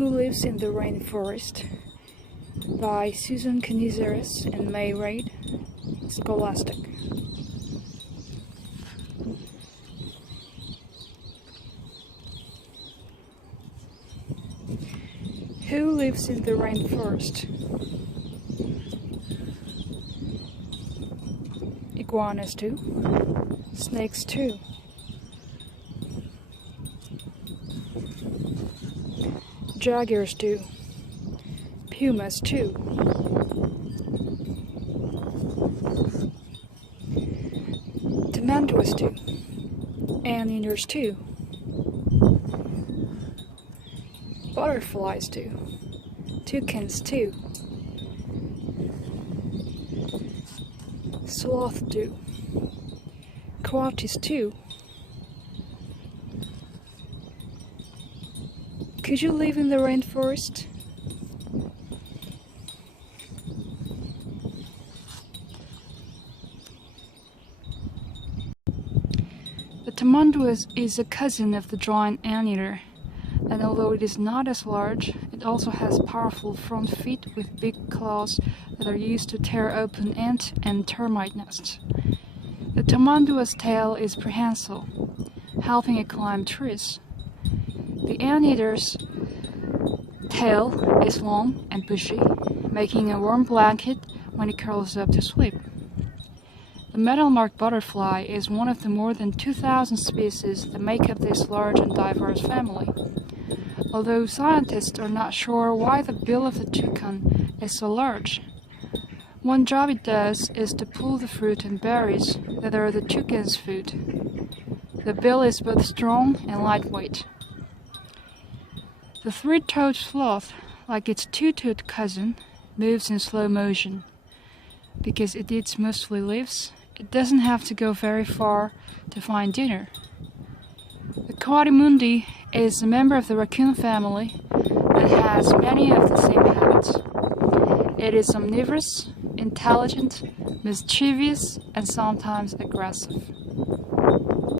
Who Lives in the Rainforest by Susan Canizares and May Reid, Scholastic. Who lives in the rainforest? Iguanas do. Snakes too. Jaguars do. Pumas too. Tarantulas do. Anteaters too. Butterflies do. Toucans too. Sloth do. Coyotes too. Could you live in the rainforest? The tarantula is a cousin of the giant anteater, and although it is not as large, it also has powerful front feet with big claws that are used to tear open ant and termite nests. The tarantula's tail is prehensile, helping it climb trees. The anteater's tail is long and bushy, making a warm blanket when it curls up to sleep. The metal-marked butterfly is one of the more than 2,000 species that make up this large and diverse family. Although scientists are not sure why the bill of the toucan is so large. One job it does is to pull the fruit and berries that are the toucan's food. The bill is both strong and lightweight. The three-toed sloth, like its two-toed cousin, moves in slow motion. Because it eats mostly leaves, it doesn't have to go very far to find dinner. The coatimundi is a member of the raccoon family and has many of the same habits. It is omnivorous, intelligent, mischievous, and sometimes aggressive.